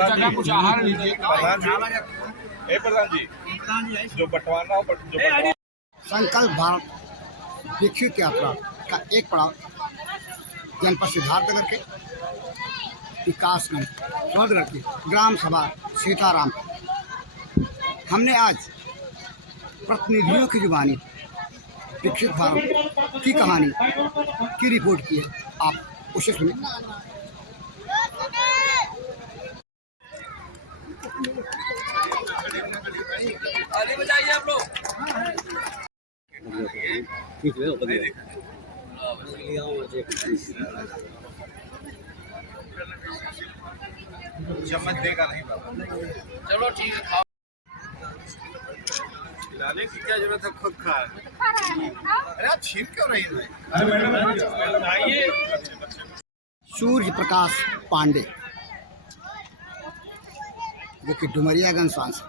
कुछ आहार लीजिए। प्रधान जी जो बंटवाना हो संकल्प भारत विकसित यात्रा का एक पड़ाव जनपद सिद्धार्थनगर के विकासखंड चौधरी की ग्राम सभा सीताराम। हमने आज प्रतिनिधियों की जुबानी विकसित भारत की कहानी की रिपोर्ट की है, आप उसे सुनिए। आगे बजाइए आप लोग। चम्मच देगा नहीं चलो ठीक है, खाओ। खिलाने की क्या जरूरत है, खुद खा। अरे आप छीन क्यों रही है? आइए। सूर्य प्रकाश पांडे जो कि डुमरियागंज सांसद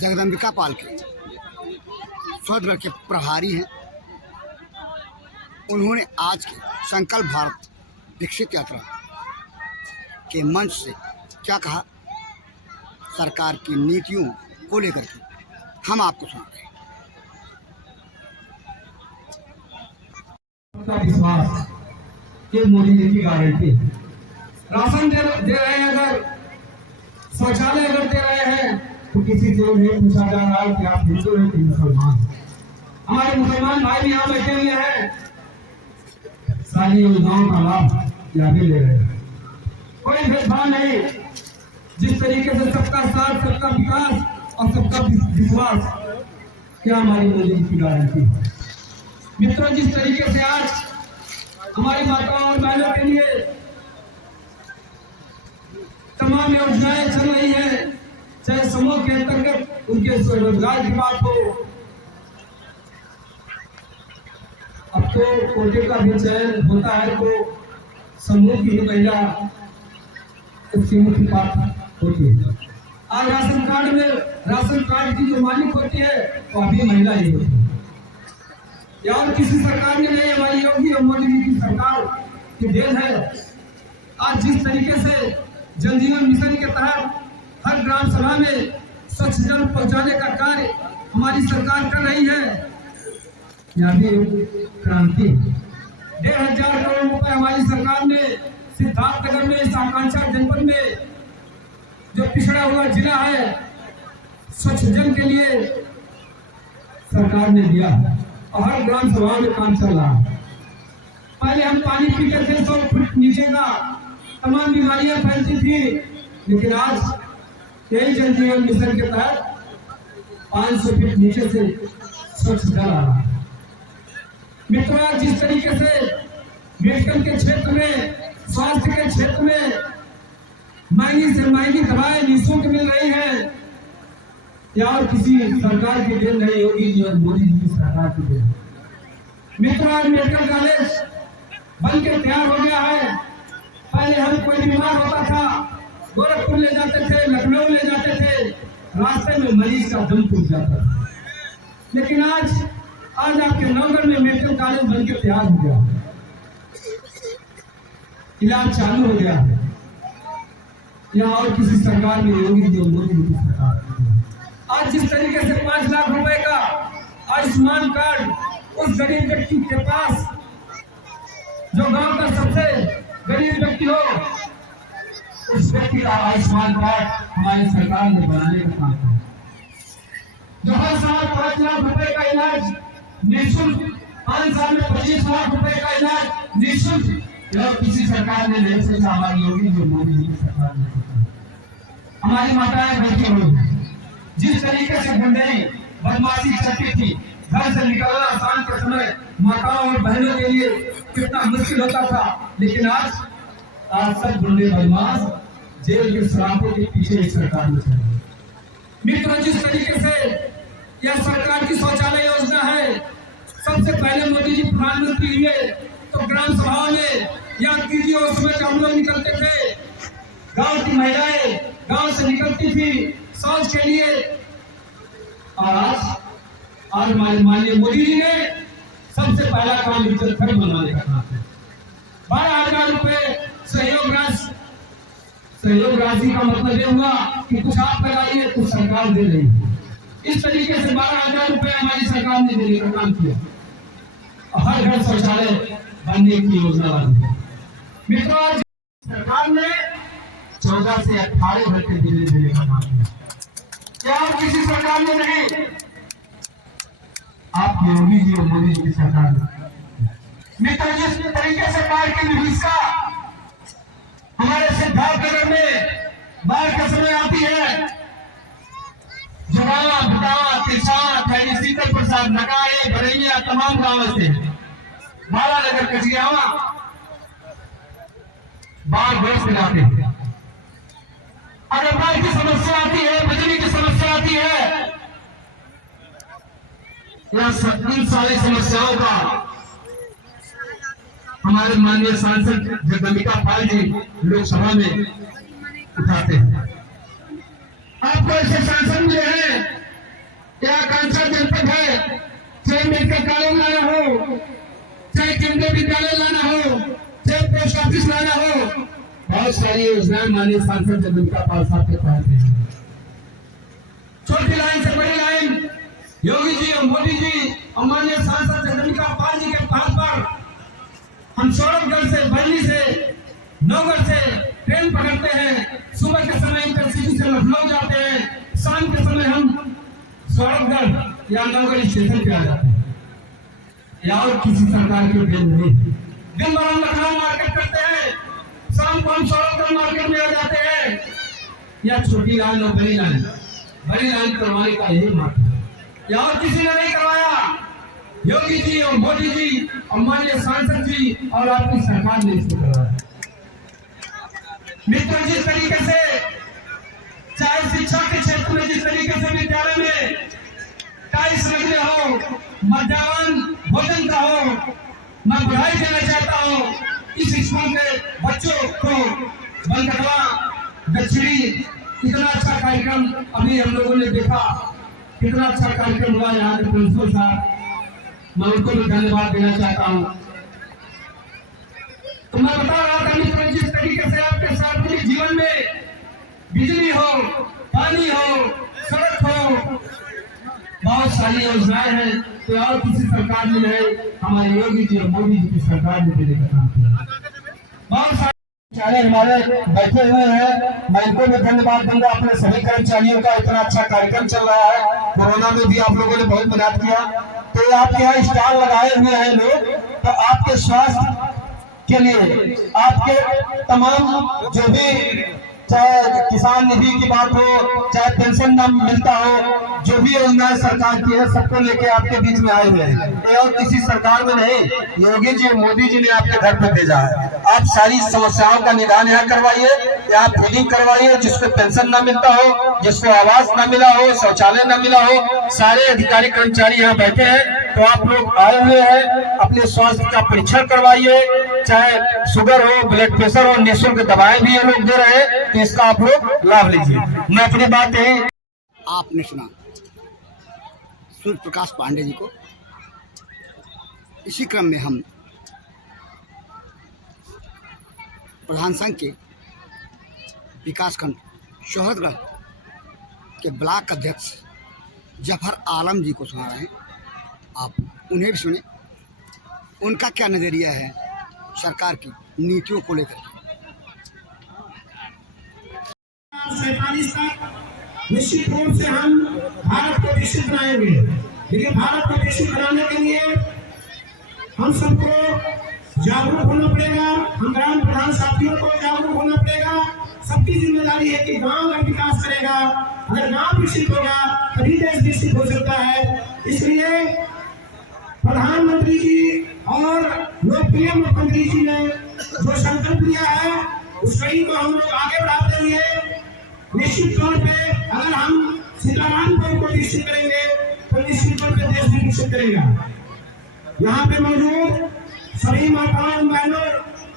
जगदम्बिका पाल के सौदगर के प्रभारी हैं। उन्होंने आज की संकल्प भारत विकसित यात्रा के मंच से क्या कहा, सरकार की नीतियों को लेकर के हम आपको सुना रहे हैं। का विश्वास ये मोदी जी की गारंटी है। राशन दे रहे हैं, अगर शौचालय अगर दे रहे हैं तो किसी से नहीं पूछा जा रहा है कि आप हिंदू हैं कि मुसलमान। हमारे मुसलमान भाई भी यहाँ बैठे हुए हैं, सारी योजनाओं का लाभ यहाँ भी ले रहे हैं, कोई भेदभाव नहीं। जिस तरीके से सबका साथ, सबका विकास और सबका विश्वास, क्या हमारी मोदी जी की गारंटी है। मित्रों, जिस तरीके से आज हमारी माताओं और बहनों के लिए तमाम योजनाएं चल रही है, चाहे समूह के अंतर्गत उनके स्वरोजगार की बात हो, अब तो कोटे का भी चयन होता है तो समूह की महिला उसकी मुख्य बात होती है। आज राशन कार्ड में राशन कार्ड की जो मालिक होती है वो अभी महिला ही होती है। या और किसी सरकार ने नहीं, हमारी योगी और मोदी जी की सरकार की देन है। आज जिस तरीके से जल जीवन मिशन के तहत हर ग्राम सभा में स्वच्छ जल पहुंचाने का कार्य हमारी सरकार कर रही है, यह भी क्रांति। 1,500 करोड़ रुपए हमारी सरकार ने सिद्धार्थनगर में, इस आकांक्षा जनपद में जो पिछड़ा हुआ जिला है, स्वच्छ जल के लिए सरकार ने दिया और हर ग्राम सभा में काम चल रहा है। पहले हम पानी पीते थे 100 फुट नीचे का, तमाम बीमारियां फैलती थी, लेकिन आज यही जल जीवन मिशन के तहत 500 फीट नीचे से स्वच्छ जल आ रहा है। मित्रों, जिस तरीके से मेडिकल के क्षेत्र में, स्वास्थ्य के क्षेत्र में महंगी से महंगी दवाएं निःशुल्क मिल रही है, या और किसी सरकार की देन नहीं होगी, और मोदी जी की सरकार की देन। मित्रों, आज मेडिकल कॉलेज बन के तैयार हो गया है। पहले हम कोई बीमार होता था, गोरखपुर ले जाते थे, लखनऊ ले जाते थे, रास्ते में मरीज का दम टूट जाता था, लेकिन आज आपके नवगढ़ में मेडिकल कॉलेज बन के तैयार हो गया, इलाज चालू हो गया है। यहाँ और किसी सरकार में होगी जो मोदी जी की सरकार। आज जिस तरीके से 5 लाख रुपए का आयुष्मान कार्ड उस गरीब व्यक्ति के पास, जो गांव का सबसे गरीब व्यक्ति हो, उस व्यक्ति का आयुष्मान कार्ड हमारी सरकार ने बनाने का काम किया। जो हर साल 5 लाख रुपए का इलाज निःशुल्क, 5 साल में 25 लाख रुपए का इलाज निःशुल्क, यह किसी सरकार ने नहीं सोचा, हमारी योगी जो मोदी जी की सरकार ने सोचा। हमारी माताएं बैठी हुई, जिस तरीके से गुंडे बदमाशी करती थी, घर से निकलना शाम के समय माताओं और बहनों के लिए कितना मुश्किल होता था, लेकिन आज सब गुंडे बदमाश जेल के सलाखों के पीछे एक सरकार में चले। मित्रों, जिस तरीके से यह सरकार की शौचालय योजना है, सबसे पहले मोदी जी प्रधानमंत्री हुए तो ग्राम सभाओं में या कीजिए, उस समय जब हम लोग निकलते थे, गांव की महिलाएं गांव से निकलती थी शौच के लिए, और आज हमारे माननीय मोदी जी ने सबसे पहला काम इज्जत घर बनाने का काम किया। 12,000 रुपए सहयोग राशि सहयोग राशि का मतलब ये हुआ कि कुछ आप लगाइए कुछ सरकार दे रही है। इस तरीके से 12,000 रुपए हमारी सरकार ने देने का काम किया और हर घर शौचालय बनने की योजना लाई। मित्रों, आज सरकार ने 14 से 18 घर के बिजली देने का काम किया। क्या और किसी सरकार ने नहीं, आप योगी जी और मोदी जी की सरकार ने। मित्रों, जिस तरीके से बाढ़ की विभीषिका हमारे सिद्धार्थनगर में बाढ़ के समय आती है, जुगावा, भुटावा, तिरछा, खैरी, शीतल प्रसाद, नगाड़े, बरैया, तमाम गांव से बालानगर, कचियावा बाढ़ ग्रस्त जाते हैं। अगर बाढ़ की समस्या आती है, बिजली की समस्या आती है, इन सारी समस्याओं का हमारे माननीय सांसद जगदम्बिका पाल जी लोकसभा में उठाते हैं। आपको ऐसे सांसद मिले हैं, या कांसा जनपद है, चाहे मेडिकल कॉलेज लाना हो, चाहे केंद्रीय विद्यालय लाना हो, चाहे पोस्ट ऑफिस लाना हो, बहुत सारी योजनाएं माननीय सांसद जगदम्बिका पाल साहब के पास हैं। छोटी लाइन से बड़ी लाइन योगी जी और मोदी जी और माननीय सांसद जगदम्बिका पाल जी के पास पर हम सौरभगढ़ से, बरली से, नौगढ़ से ट्रेन पकड़ते हैं। सुबह के समय इंटरसिटी से लखनऊ जाते हैं, शाम के समय हम सौरभगढ़ या नौगढ़ स्टेशन पे आ जाते हैं। या और किसी सरकार की देन नहीं। दिन भर हम लखनऊ मार्केट करते हैं, शाम को हम सौरभगढ़ मार्केट में आ जाते हैं। या छोटी लाइन और बड़ी लाइन करवाने का यही मार्ग है, या और किसी ने नहीं करवाया। योगी जी और मोदी जी और माननीय सांसद जी और आपकी सरकार ने इसको करवाया। मित्रों, जिस तरीके से चाहे शिक्षा के क्षेत्र में, जिस तरीके से विद्यालय में टाइल्स लगे हो, मध्याह्न भोजन का हो, मैं बधाई देना चाहता हूँ इस स्कूल के बच्चों को। बनकटवा, दक्षिणी, इतना अच्छा कार्यक्रम अभी हम लोगों ने देखा, कितना अच्छा कार्यक्रम हुआ। यहाँ के प्रिंसिपल साहब, मैं उनको भी धन्यवाद देना चाहता हूँ। तो मैं बता रहा था मित्रों, जिस तरीके से आपके सार्वजनिक जीवन में बिजली हो, पानी हो, सड़क हो, बहुत सारी योजनाएं हैं, तो और किसी सरकार ने नहीं, हमारे योगी जी और मोदी जी की सरकार ने देने का काम किया। बहुत सारे कर्मचारी हमारे बैठे हुए हैं, मैं इनको भी धन्यवाद दूंगा। अपने सभी कर्मचारियों का इतना अच्छा कार्यक्रम चल रहा है, कोरोना में भी आप लोगों ने बहुत मेहनत किया। तो आपके यहाँ स्टॉल लगाए हुए हैं लोग, तो आपके स्वास्थ्य के लिए, आपके तमाम जो भी, चाहे किसान निधि की बात हो, चाहे पेंशन न मिलता हो, जो भी योजनाएं सरकार की है, सबको लेके आपके बीच में आए हुए हैं। ये और किसी सरकार में नहीं, योगी जी और मोदी जी ने आपके घर पर भेजा है। आप सारी समस्याओं का निदान यहाँ करवाइए, या आप फीलिंग करवाइए। जिसको पेंशन न मिलता हो, जिसको आवास न मिला हो, शौचालय न मिला हो, सारे अधिकारी कर्मचारी यहाँ बैठे हैं। तो आप लोग आए हुए हैं, अपने स्वास्थ्य का परीक्षण करवाइए, चाहे शुगर हो, ब्लड प्रेशर हो, निःशुल्क दवाएं भी ये लोग दे रहे हैं, तो इसका आप लोग लाभ लीजिए। मैं अपनी बात यही। आपने सुना सूर्य प्रकाश पांडे जी को। इसी क्रम में हम प्रधान संघ के विकासखंड शोहरगढ़ के ब्लॉक अध्यक्ष जफर आलम जी को सुना रहे हैं। आप उन्हें भी सुने, उनका क्या नजरिया है सरकार की नीतियों को लेकर। 47 तक निश्चित रूप से हम भारत को विकसित बनाएंगे। लेकिन भारत को विकसित बनाने के लिए हम सबको जागरूक होना पड़ेगा, हम ग्राम प्रधान साथियों को जागरूक होना पड़ेगा। सबकी जिम्मेदारी है कि गांव अगर विकास करेगा, अगर गांव विकसित होगा, तभी देश विकसित हो सकता है। इसलिए प्रधानमंत्री जी और लोकप्रिय मुख्यमंत्री जी ने जो संकल्प लिया है, उस कड़ी को हम लोग आगे बढ़ाते हुए निश्चित तौर पे अगर हम सीतारामपुर को विकसित करेंगे, तो निश्चित तौर पे देश भी विकसित करेगा। यहाँ पे मौजूद सभी माताओं बहनों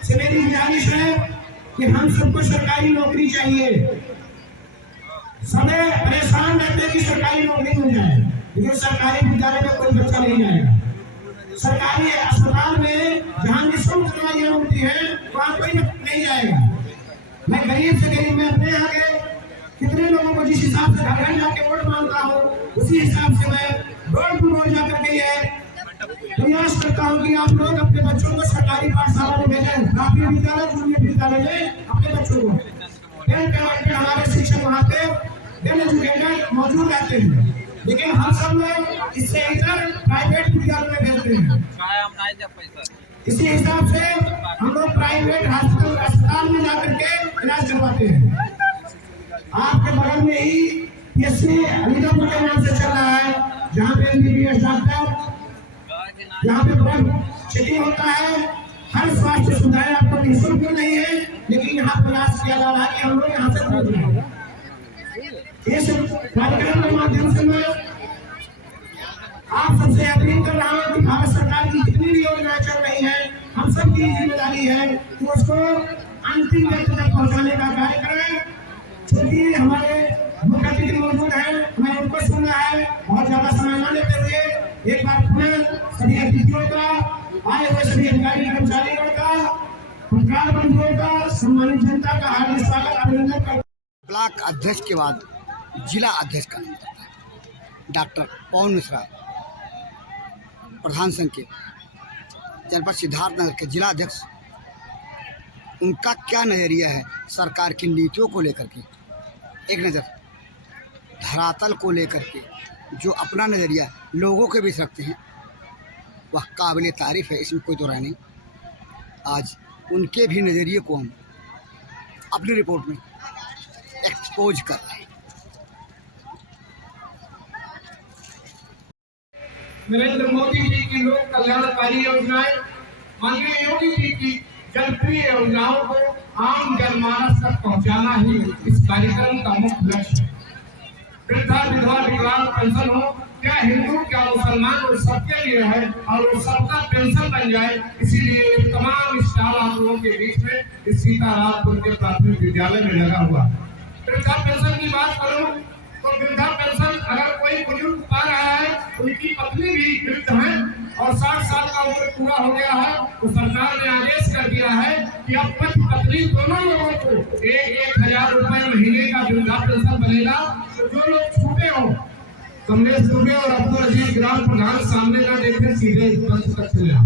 से मेरी गुजारिश है कि हम सबको सरकारी नौकरी चाहिए। सभी परेशान रहते हैं कि सरकारी नौकरी मिल जाए, लेकिन सरकारी विद्यालय में कोई बच्चा नहीं जाएगा। सरकारी अस्पताल में जहाँ निःशुल्क दवाइयाँ होती है, वहाँ कोई नहीं जाएगा। मैं गरीब से गरीब, मैं अपने यहाँ के कितने लोगों को जिस हिसाब से घर घर जाके वोट मांगता हूँ, उसी हिसाब से मैं डोर टू डोर जाकर के ये प्रयास करता हूँ कि आप लोग अपने बच्चों को सरकारी पाठशाला में भेजें, प्राथमिक विद्यालय, जूनियर विद्यालय में अपने बच्चों को। हमारे शिक्षक वहाँ पे वेल एजुकेटेड मौजूद रहते हैं, लेकिन हम सब लोग इससे इधर प्राइवेट विद्यालय में भेजते हैं। इसी हिसाब से हम लोग प्राइवेट अस्पताल में जाकर के इलाज करवाते हैं। आपके बगल में ही पीएससी अलीगढ़ के नाम से चल रहा है, जहाँ पे एमबीबीएस डॉक्टर, यहाँ पे ब्लड चेकिंग होता है, हर स्वास्थ्य सुविधाएं आपको निःशुल्क नहीं है, लेकिन यहाँ प्रयास किया जा रहा है कि हम लोग यहाँ से दूर रहें। इस कार्यक्रम के माध्यम से मैं आप सबसे अपील कर रहा हूँ कि भारत सरकार की जितनी भी योजनाएं चल रही है, हम सब की जिम्मेदारी है कि उसको अंतिम व्यक्ति तक पहुँचाने का कार्य करें। क्योंकि हमारे मुख्य अतिथि मौजूद है, हमें उनको सुनना है। बहुत ज्यादा समय न लेते हुए एक बार पुनः सभी अतिथियों का, आए हुए सभी अधिकारी कर्मचारियों का, पत्रकार बंधुओं का, सम्मानित जनता का हार्दिक स्वागत, अभिनंदन करता हूं। ब्लॉक अध्यक्ष के बाद जिला अध्यक्ष का नाम आता है। डॉक्टर पवन मिश्रा प्रधान संघ के जनपद सिद्धार्थनगर के जिला अध्यक्ष, उनका क्या नज़रिया है सरकार की नीतियों को लेकर के, एक नज़र धरातल को लेकर के जो अपना नज़रिया लोगों के बीच रखते हैं, वह काबिल तारीफ़ है, इसमें कोई दो राय नहीं। आज उनके भी नज़रिए को हम अपनी रिपोर्ट में एक्सपोज कर रहे हैं। नरेंद्र मोदी जी की लोक कल्याणकारी योजनाएं, माननीय योगी जी की जनप्रिय योजनाओं को आम जनमानस तक पहुंचाना ही इस कार्यक्रम का मुख्य लक्ष्य है। वृद्धा, विधवा, विकलांग पेंशन हो, क्या हिंदू क्या मुसलमान, वो सबके लिए है और वो सबका पेंशन बन जाए। इसीलिए तमाम स्टाल आप लोगों के बीच में इस सीतारामपुर के प्राथमिक विद्यालय में लगा हुआ। वृद्धा पेंशन की बात करूं तो वृद्धा पेंशन अगर कोई बुजुर्ग पा रहा है, उनकी पत्नी भी वृद्ध है और 60 साल का उम्र पूरा हो गया है, तो सरकार ने आदेश कर दिया है कि अब पति पत्नी दोनों लोगों को 1,000 रुपए महीने का वृद्धा पेंशन बनेगा। तो जो लोग छूटे हो, कमलेश दुबे और अब्दुल अजीज ग्राम प्रधान सामने ना देखें, सीधे मंच तक चले आओ।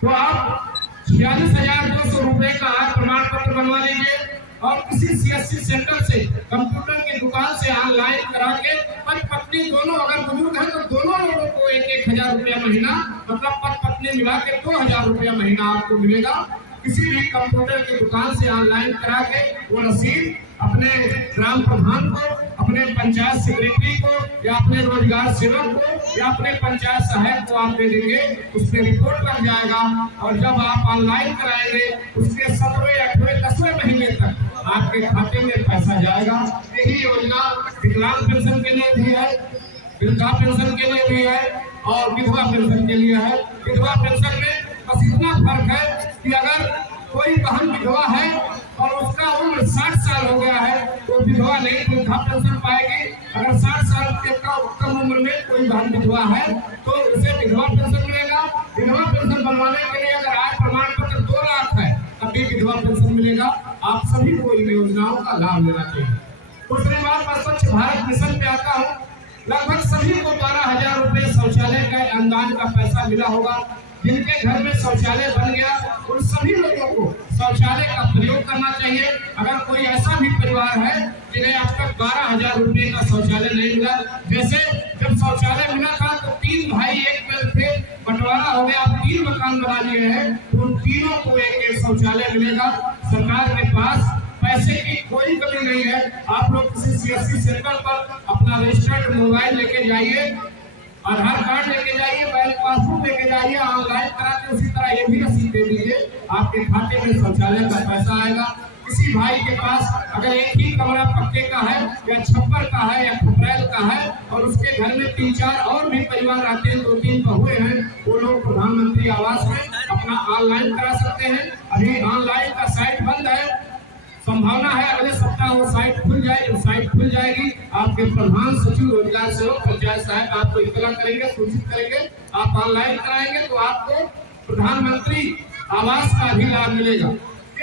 तो आप 46,200 रुपए का आय प्रमाण पत्र बनवा लीजिए और किसी सीएससी सेंटर से कंप्यूटर की दुकान से ऑनलाइन करा के पति पत्नी दोनों, अगर बुजुर्ग हैं तो दोनों लोगों को 1,000 रुपया महीना, मतलब पति पत्नी मिला के 2,000 रुपया महीना आपको मिलेगा। किसी भी कंप्यूटर की दुकान से ऑनलाइन करा के वो रसीद अपने ग्राम प्रधान को, अपने पंचायत सेक्रेटरी को या अपने रोजगार सेवक को या अपने पंचायत सहायक को आप दे देंगे, उसमें रिपोर्ट लग जाएगा और जब आप ऑनलाइन कराएंगे उसके 7वें, 8वें, 10वें महीने तक आपके खाते में पैसा जाएगा। यही योजना विकलांग पेंशन के लिए भी है, वृद्धा पेंशन के लिए भी है और विधवा पेंशन के लिए है। विधवा पेंशन में बस इतना फर्क है कि अगर कोई बहन विधवा है और उसका उम्र 60 साल हो गया है तो विधवा नहीं वृद्धा पेंशन पाएगी। अगर 60 साल के कम उम्र में कोई बहन विधवा है तो उसे विधवा पेंशन मिलेगा। विधवा पेंशन बनवाने के लिए अगर आय प्रमाण पत्र 2 लाख है तब भी विधवा पेंशन मिलेगा। आप सभी को इन योजनाओं का लाभ लेना चाहिए। दूसरी बात, मैं स्वच्छ भारत मिशन पे आता हूँ। लगभग सभी को 12,000 रुपए शौचालय का अनुदान का पैसा मिला होगा। जिनके घर में शौचालय बन गया उन सभी लोगों को शौचालय का प्रयोग करना चाहिए। अगर कोई ऐसा भी परिवार है जिन्हें अब तक 12,000 रुपए का शौचालय नहीं मिला, जैसे जब शौचालय मिला था तो 3 भाई एक पेड़ थे, बंटवारा हो गया, अब 3 मकान बना लिए हैं, तो उन तीनों को एक शौचालय मिलेगा। सरकार के पास पैसे की कोई कमी नहीं है। आप लोग किसी सीएससी सेंटर पर अपना रजिस्टर्ड मोबाइल लेके जाइए, आधार कार्ड लेके जाइए, बैंक पासबुक लेके जाइए, ऑनलाइन करा के उसी तरह ये भी रसीद दे दीजिए, आपके खाते में शौचालय का पैसा आएगा। किसी भाई के पास अगर एक ही कमरा पक्के का है या छप्पर का है या खपरेल का है और उसके घर में 3-4 और भी परिवार आते हैं, 2-3 बहुए हैं, वो लोग प्रधानमंत्री आवास में अपना ऑनलाइन करा सकते हैं। अभी ऑनलाइन का साइट बंद है, संभावना है अगले सप्ताह वो साइट खुल जाए। जब साइट खुल जाएगी आपके प्रधान सचिव, रोजगार सेवक, पंचायत सहायक आपको इत्तला करेंगे, सूचित करेंगे। आप ऑनलाइन कराएंगे तो आपको प्रधानमंत्री आवास का भी लाभ मिलेगा।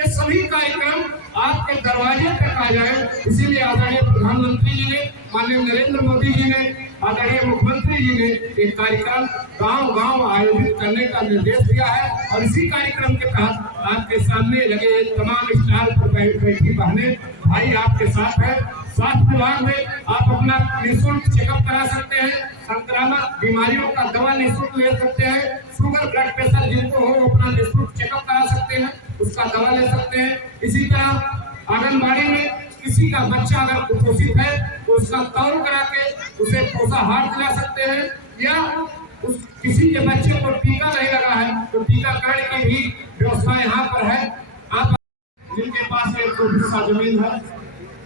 के सभी कार्यक्रम आपके दरवाजे तक आ जाए। इसीलिए आदरणीय प्रधानमंत्री जी ने, माननीय नरेंद्र मोदी जी ने, आदरणीय मुख्यमंत्री जी ने एक कार्यक्रम गांव-गांव आयोजित करने का निर्देश दिया है। और इसी कार्यक्रम के तहत आपके सामने लगे तमाम स्टॉल पर बैठी बहनें भाई आपके साथ है। स्वास्थ्य विभाग में आप अपना निःशुल्क चेकअप करा सकते हैं, संक्रामक बीमारियों का दवा निःशुल्क ले सकते हैं, शुगर ब्लड प्रेशर जिनको हो अपना निःशुल्क चेकअप करा सकते हैं, उसका दवा ले सकते हैं। इसी तरह आंगनबाड़ी में किसी का बच्चा अगर कुपोषित है तो उसका तौल करा के उसे पोषाहार दिला सकते हैं, या किसी के बच्चे को टीका नहीं लगा है तो टीकाकरण की भी व्यवस्था यहाँ पर है। आप जिनके पास एक हिस्सा जमीन है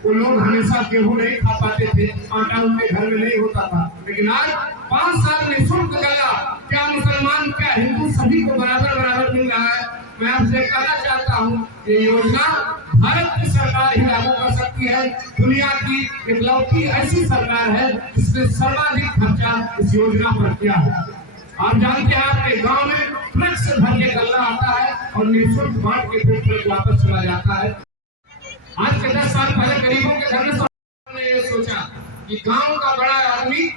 वो लोग हमेशा गेहूं नहीं खा पाते थे, आटा उनके घर में नहीं होता था, लेकिन आज 5 साल निःशुल्क गया। क्या मुसलमान क्या हिंदू सभी को बराबर मिल रहा है। मैं आपसे कहना चाहता हूँ ये योजना भारत की सरकार ही लागू कर सकती है। दुनिया की इकलौती ऐसी सरकार है जिसने सर्वाधिक खर्चा इस योजना पर किया है। आप जानते हैं आपके गांव में ट्रक से भर के गल्ला आता है और निःशुल्क बांट के फिर ट्रक वापस चला जाता है। आज के 10 साल पहले गरीबों के घर में ये सोचा कि गांव का बड़ा आदमी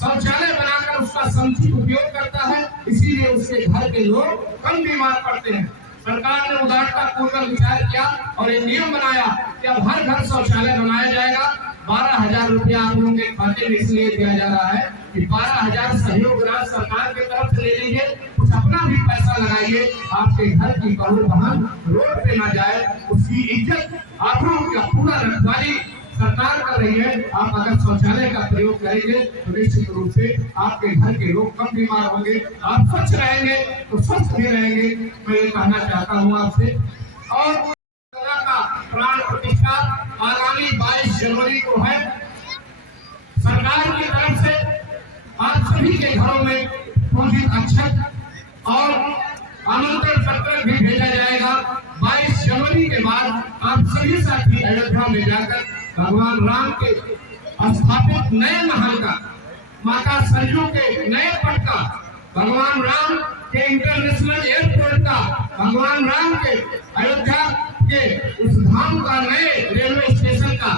शौचालय बनाकर उसका समुचित उपयोग करता है, इसीलिए उसके घर के लोग कम बीमार पड़ते हैं। सरकार ने उदारता पूर्वक विचार किया और एक नियम बनाया कि अब हर घर शौचालय बनाया जाएगा। 12,000 रुपया आप लोगों के खाते में इसलिए दिया जा रहा है कि 12,000 सहयोग राज्य सरकार की तरफ से ले लीजिए, कुछ अपना भी पैसा लगाइए। आपके घर की बहू बहन रोड पे ना जाए, उसकी इज्जत आबरू का पूरा रखवाली सरकार कर रही है। आप अगर शौचालय का प्रयोग करेंगे तो निश्चित रूप से आपके घर के लोग कम बीमार होंगे, आप स्वच्छ रहेंगे तो स्वस्थ भी रहेंगे। मैं ये कहना चाहता हूँ आपसे। और का प्राण प्रतिष्ठा आगामी 22 जनवरी को है। सरकार की तरफ से आप सभी के घरों में पूजित अक्षत और आमंत्रण पत्र भी भेजा जाएगा। 22 जनवरी के बाद आप सभी साथी अयोध्या में जाकर भगवान राम के स्थापित नए महल का, माता सरयू के नए पट का, भगवान राम के इंटरनेशनल एयरपोर्ट का, भगवान राम के अयोध्या के उस धाम का नए रेलवे स्टेशन का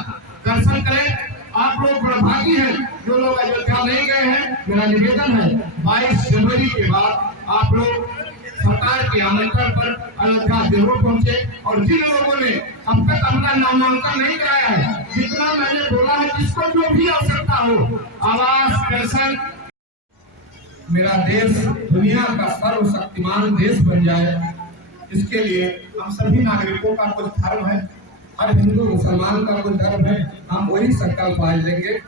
दर्शन करें। आप लोग बड़भागी हैं जो लोग अयोध्या नहीं गए हैं। मेरा निवेदन है 22 जनवरी के बाद आप लोग सरकार के आमंत्रण पर अयोध्या जरूर पहुंचे। और जिन लोगों ने अब तक अपना नामांकन नहीं कराया है, जितना मैंने बोला है, जिसको जो भी आवश्यकता हो, आवास, पेंशन, मेरा देश दुनिया का सर्वशक्तिमान देश बन जाए, इसके लिए हम सभी नागरिकों का कुछ धर्म है, हर हिंदू मुसलमान का कुछ धर्म है, हम वही संकल्प आज लेंगे।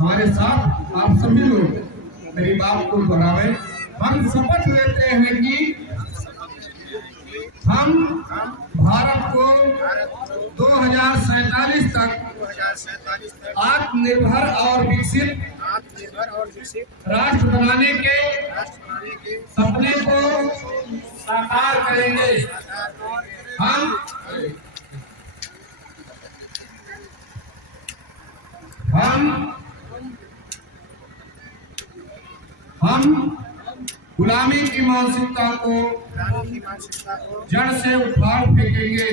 हमारे साथ आप सभी लोग मेरी बात को दोहरावें। हम शपथ लेते हैं कि हम भारत को 2047 तक आत्मनिर्भर और विकसित राष्ट्र बनाने के सपने को साकार करेंगे। हम गुलामी की मानसिकता को जड़ से उखाड़ फेंकेंगे।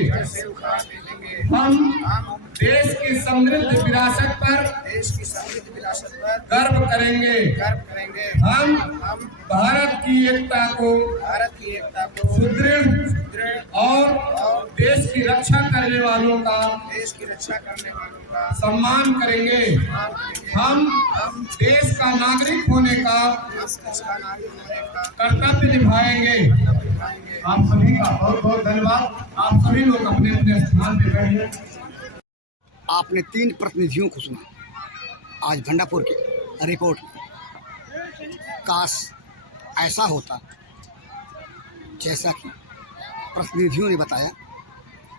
हम देश की समृद्ध विरासत पर गर्व करेंगे। हम भारत की एकता को सुदृढ़ और देश की रक्षा करने वालों का सम्मान करेंगे। हम देश का नागरिक होने का कर्तव्य निभाएंगे। आप सभी का बहुत बहुत धन्यवाद। आप सभी लोग अपने अपने स्थान पे बैठिए। आपने 3 प्रतिनिधियों को सुना आज भंडापुर की रिपोर्ट में। काश ऐसा होता जैसा कि प्रतिनिधियों ने बताया,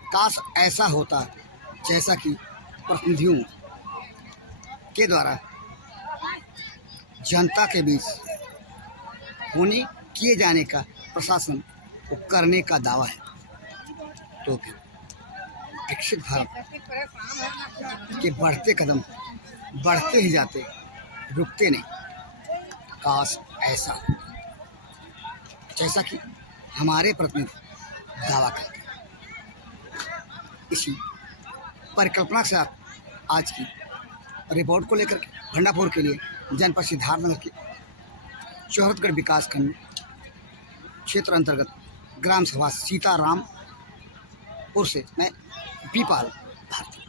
काश ऐसा होता जैसा कि प्रतिनिधियों के द्वारा जनता के बीच किए जाने का प्रशासन को करने का दावा है, तो फिर विकसित भारत के बढ़ते कदम बढ़ते ही जाते, रुकते नहीं। काश ऐसा हो जैसा कि हमारे प्रतिनिधि दावा करते हैं। इसी परिकल्पना के साथ आज की रिपोर्ट को लेकर के भंडापुर के लिए जनपद सिद्धार्थनगर के शोहरतगढ़ विकासखंड क्षेत्र अंतर्गत ग्राम सभा सीतारामपुर से मैं पीपाल भारती।